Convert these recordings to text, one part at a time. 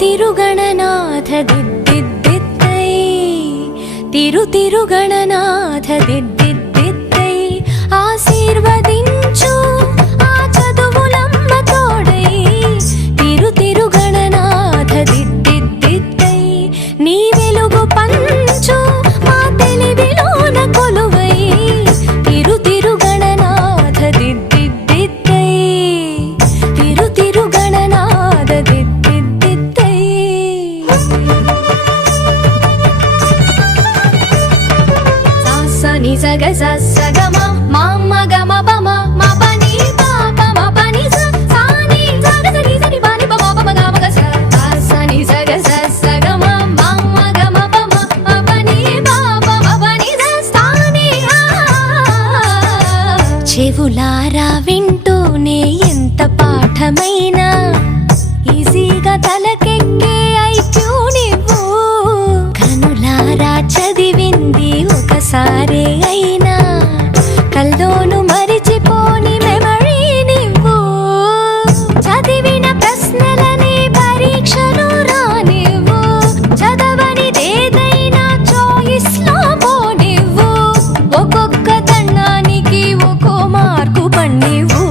తిరుగణనాథ దిద్దిద్దిద్దై తిరుగణనాథ దిద్దిద్దిద్దై ఆశీర్వదించు ఆ చదువులమ్మ తోడై తిరుగణనాథ దిద్దిద్దిద్దై నీ వెలుగు పంచు మా తెలివిలోన కొలువై తిరుగణనాథ దిద్దిద్దిద్దై తిరుగణనాథ దిద్దిద్దిద్దై సాసని సగ సగమ మామ గమ పమ మ పని పాప మ పని స సాని సగ సని సని పని పమ పమ గమ గ సాసని సగ సగమ మామ గమ పమ మ పని పాప మ పని స సాని చెవులారా వింటూనే ఎంత పాఠమైనా ఈజీగా తలకెక్కే ఐక్యూ నువ్వు కనులారా చదివింది ఒకసారే అయినా కల్లోను మరిచిపోని మెమరీ నువ్వు చదివిన ప్రశ్నలని పరీక్షలు రానివ్వు చదవనిదేదైనా చాయిస్ లో పోనివ్వు ఒక్కొక్క దండానికి ఒక్కో మార్కు పన్నివ్వు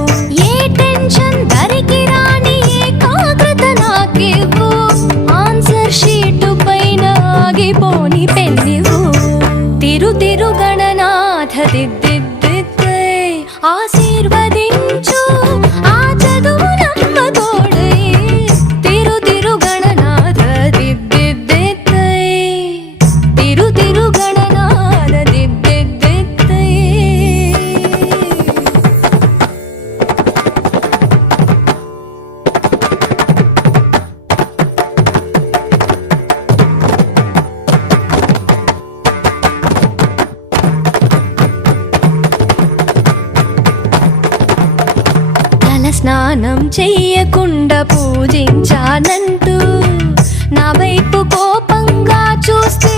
ఏ టెన్షన్ దరికి రాని ఏకాగ్రత నాకివ్వు ఆన్సర్ షీటు పైన ఆగిపోని పెన్నివ్వు తిరుగణనాథ దిద్దిద్దిద్దై ఆశీర్వదించు ఆ చదువులమ్మ తోడై తిరుగణనాథ దిద్దిద్దిద్దై తిరుగణనాథ దిద్దిద్దిద్దై స్నానం చెయ్యకుండా పూజించానంటూ నా వైపు కోపంగా చూస్తే